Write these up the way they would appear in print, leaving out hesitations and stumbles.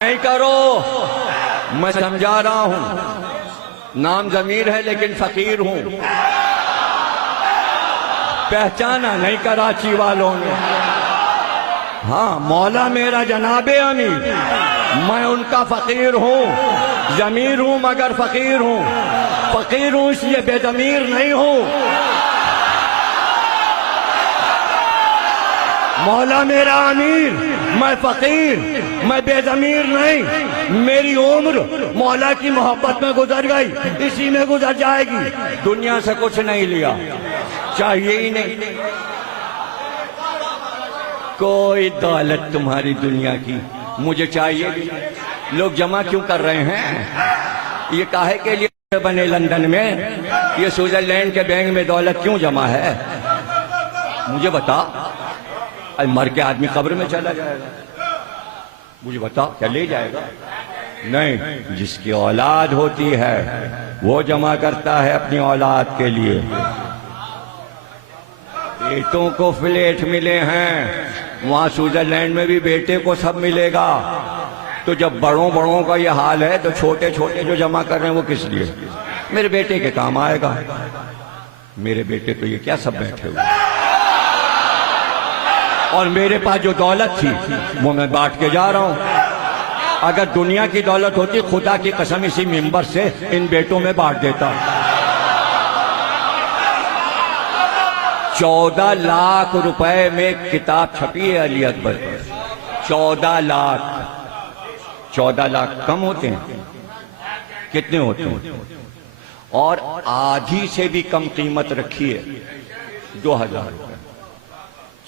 नहीं करो, मैं समझा रहा हूं। नाम जमीर है लेकिन फकीर हूं। पहचाना नहीं कराची वालों ने। हाँ, मौला मेरा जनाबे अमीर, मैं उनका फकीर हूं। जमीर हूं मगर फकीर हूं। फकीर हूं इसलिए बेजमीर नहीं हूं। मौला मेरा अमीर, मैं फकीर, मैं बेजमीर नहीं। मेरी उम्र मौला की मोहब्बत में गुजर गई, इसी में गुजर जाएगी। दुनिया से कुछ नहीं लिया, चाहिए ही नहीं। कोई दौलत तुम्हारी दुनिया की मुझे चाहिए नहीं। लोग जमा क्यों कर रहे हैं? ये काहे के लिए बने लंदन में? ये स्विट्जरलैंड के बैंक में दौलत क्यों जमा है? मुझे बता। मर के आदमी कब्र में चला जाएगा, मुझे बता क्या ले जाएगा? नहीं, जिसकी औलाद होती है वो जमा करता है अपनी औलाद के लिए। बेटों को फ्लैट मिले हैं, वहां स्विट्जरलैंड में भी बेटे को सब मिलेगा। तो जब बड़ों बड़ों का ये हाल है तो छोटे छोटे जो जमा कर रहे हैं वो किस लिए? मेरे बेटे के काम आएगा। मेरे बेटे तो ये क्या सब बैठे हुए, और मेरे पास जो दौलत थी वो मैं बांट के जा रहा हूं। अगर दुनिया की दौलत होती, खुदा की कसम इसी मिंबर से इन बेटों में बांट देता। 14 लाख रुपए में किताब छपी है अली अकबर पर। 14 लाख। 14 लाख कम होते हैं? कितने होते हैं? और आधी से भी कम कीमत रखी है 2000 रुपए।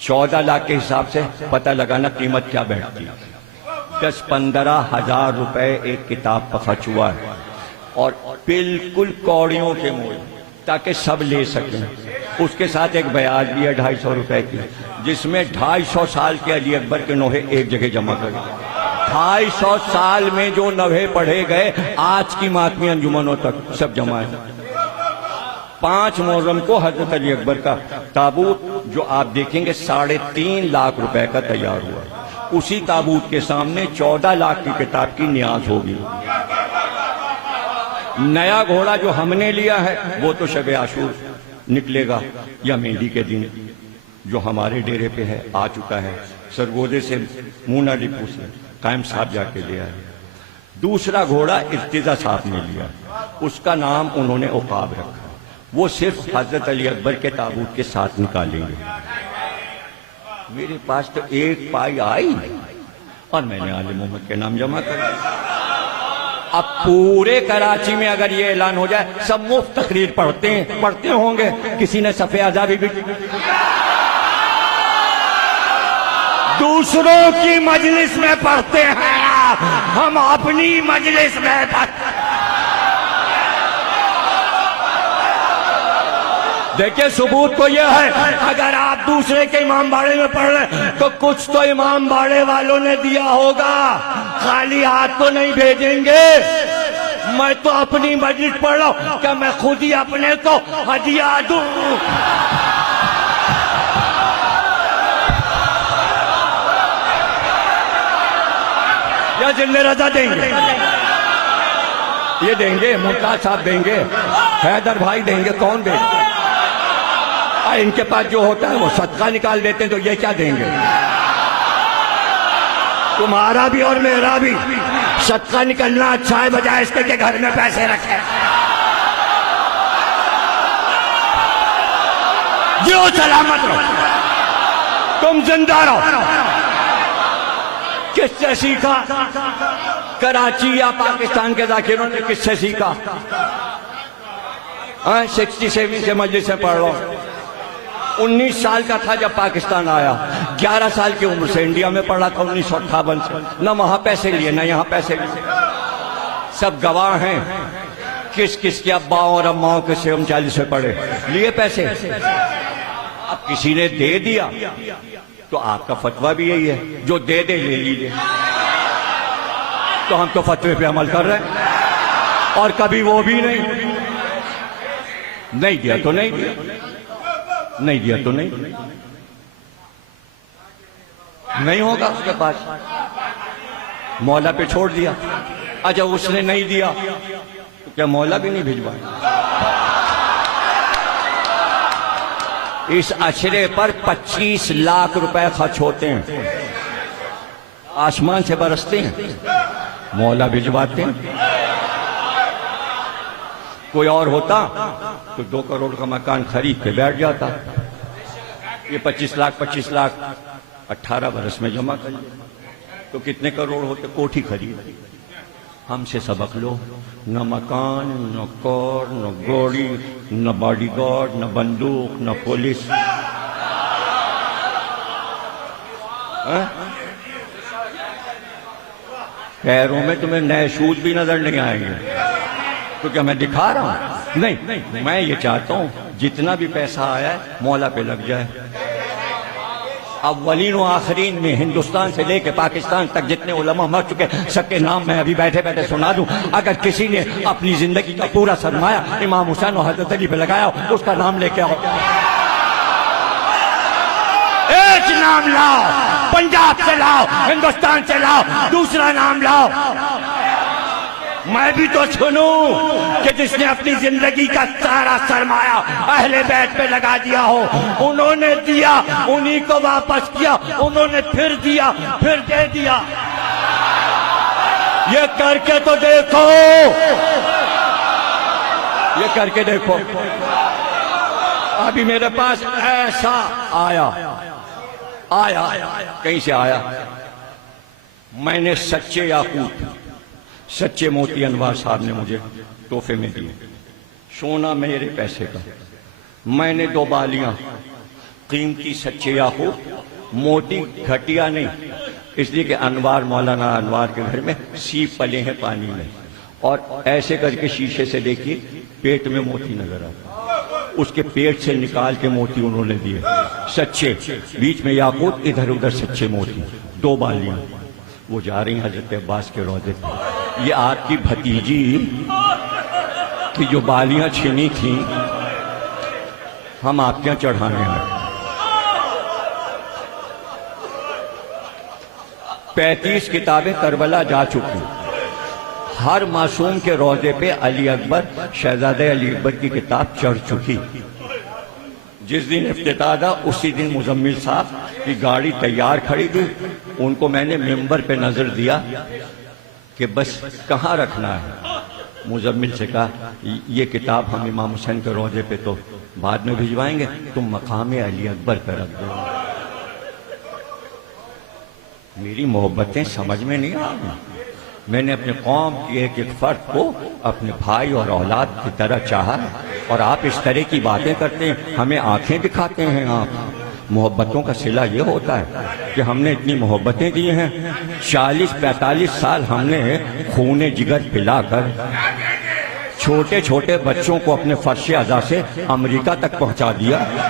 14 लाख के हिसाब से पता लगाना कीमत क्या बैठती है। 10-15 हजार रुपए एक किताब पर खर्च हुआ है, और बिल्कुल कौड़ियों के मोल, ताकि सब ले सकें। उसके साथ एक ब्याज भी है 250 रुपए की, जिसमें 250 साल के अली अकबर के नोहे एक जगह जमा कर। 250 साल में जो नोहे पढ़े गए आज की मातमी अंजुमनों तक सब जमा है। 5 मुहर्रम को हजरत अली अकबर का ताबूत जो आप देखेंगे 3.5 लाख रुपए का तैयार हुआ। उसी ताबूत के सामने 14 लाख की किताब की न्याज होगी। नया घोड़ा जो हमने लिया है वो तो शब आशूर निकलेगा या मेहंदी के दिन, जो हमारे डेरे पे है, आ चुका है। सरगोदे से मूना डिपू से कायम साहब जाके लिया है। दूसरा घोड़ा इर्तिजा साहब ने लिया, उसका नाम उन्होंने उकाब रखा। वो सिर्फ हजरत अली अकबर के ताबूत के साथ निकालेंगे। मेरे पास तो एक पाई आई और मैंने आले मोहम्मद के नाम जमा कर दिया। अब पूरे कराची में अगर ये ऐलान हो जाए सब मुफ्त तकरीर पढ़ते होंगे। किसी ने सफ़े आज़ादी भी, दूसरों की मजलिस में पढ़ते हैं, हम अपनी मजलिस में पढ़ते। देखिए सबूत तो यह है, अगर आप दूसरे के इमाम बाड़े में पढ़ रहे तो कुछ तो इमाम बाड़े वालों ने दिया होगा, खाली हाथ तो नहीं भेजेंगे। मैं तो अपनी मस्जिद पढ़ रहा हूं, क्या मैं खुद ही अपने को हदिया दूं? या जिन्ने रजा देंगे? ये देंगे, मुमताज साहब देंगे, हैदर भाई देंगे, कौन देंगे? इनके पास जो होता है वो सदका निकाल देते हैं, तो ये क्या देंगे? तुम्हारा भी और मेरा भी सदका निकलना अच्छा है, बजाय इसके के घर में पैसे रखे। जो सलामत रहो, तुम जिंदा रहो। किससे सीखा? कराची या पाकिस्तान के जाकिरों ने किससे सीखा? 67 से मजलिस से पढ़ रहा हूं। 19 साल का था जब पाकिस्तान आया, 11 साल की उम्र से इंडिया में पढ़ा था 1958 से। न वहां पैसे लिए न यहाँ पैसे लिए। सब गवाह हैं किस किस के अब्बाओं और अम्माओं के से हम 40 से पढ़े, लिए पैसे। अब किसी ने दे दिया तो आपका फतवा भी यही है, जो दे दे ले लीजिए। तो हम तो फतवे पे अमल कर रहे हैं, और कभी वो भी नहीं दिया तो नहीं दिया, नहीं दिया तो नहीं होगा उसके पास। मौला पे छोड़ दिया। अच्छा उसने नहीं दिया तो क्या मौला भी नहीं भिजवाएगा? इस अशरे पर 25 लाख रुपए खर्च होते हैं, आसमान से बरसते हैं, मौला भिजवाते हैं। कोई और होता तो 2 करोड़ का मकान खरीद के बैठ जाता। ये 25 लाख 18 बरस में जमा कर तो कितने करोड़ होते? कोठी खरीद। हमसे सबक लो, न मकान, न कार, न गाड़ी, न बॉडीगार्ड, न बंदूक, न पुलिस। पैरों में तुम्हें नए शूज भी नजर नहीं आएंगे। तो क्या मैं दिखा रहा हूं? नहीं, मैं ये चाहता हूं जितना भी पैसा आया है मौला पे लग जाए। अव्वलीन व आखिरीन में हिंदुस्तान से लेके पाकिस्तान तक जितने उलमा मर चुके सबके नाम मैं अभी बैठे बैठे सुना दूं। अगर किसी ने अपनी जिंदगी का पूरा सरमाया इमाम हुसैन और हजरत अली पे लगाया उसका नाम लेके आओ। एक नाम लाओ, पंजाब से लाओ, हिंदुस्तान से लाओ, दूसरा नाम लाओ। मैं भी तो सुनूं कि जिसने अपनी जिंदगी का सारा सरमाया अहले बैत पे लगा दिया हो, उन्होंने दिया, उन्हीं को वापस किया, उन्होंने फिर दिया, फिर दे दिया। ये करके तो देखो, ये करके देखो। अभी मेरे पास ऐसा आया कहीं से आया, मैंने सच्चे याकूत, सच्चे मोती अनवार साहब ने मुझे तोहफे में दिए। सोना मेरे पैसे का। मैंने 2 बालियां कीमती सच्चे याकूत, मोती घटिया नहीं, इसलिए कि अनवार, मौलाना अनवार के घर में सीप पले हैं पानी में, और ऐसे करके शीशे से देखिए पेट में मोती नजर आता, उसके पेट से निकाल के मोती उन्होंने दिए सच्चे, बीच में याकूत, इधर उधर सच्चे मोती। 2 बालियां। वो जा रही हैं हजरत अब्बास के रोजे पे। ये आपकी भतीजी की जो बालियां छीनी थी हम आपके यहाँ चढ़ाने हैं। 35 किताबें करबला जा चुकी। हर मासूम के रोजे पे अली अकबर, शहजादे अली अकबर की किताब चढ़ चुकी। जिस दिन इफ्तिताह था उसी दिन मुजम्मिल साहब की गाड़ी तैयार खड़ी थी, उनको मैंने मिंबर पे नजर दिया कि बस कहाँ रखना है। मुजम्मिल से कहा ये किताब हम इमाम हुसैन के रोजे पे तो बाद में भिजवाएंगे, तुम मकाम अली अकबर पे रख दो। मेरी मोहब्बतें समझ में नहीं आ रही। मैंने अपने कौम की एक एक फर्द को अपने भाई और औलाद की तरह चाहा, और आप इस तरह की बातें करते हैं, हमें आंखें दिखाते हैं आप। मोहब्बतों का सिला ये होता है कि हमने इतनी मोहब्बतें दी हैं, 40-45 साल हमने खूने जिगर पिलाकर छोटे छोटे बच्चों को अपने फर्श अज़ा से अमेरिका तक पहुंचा दिया।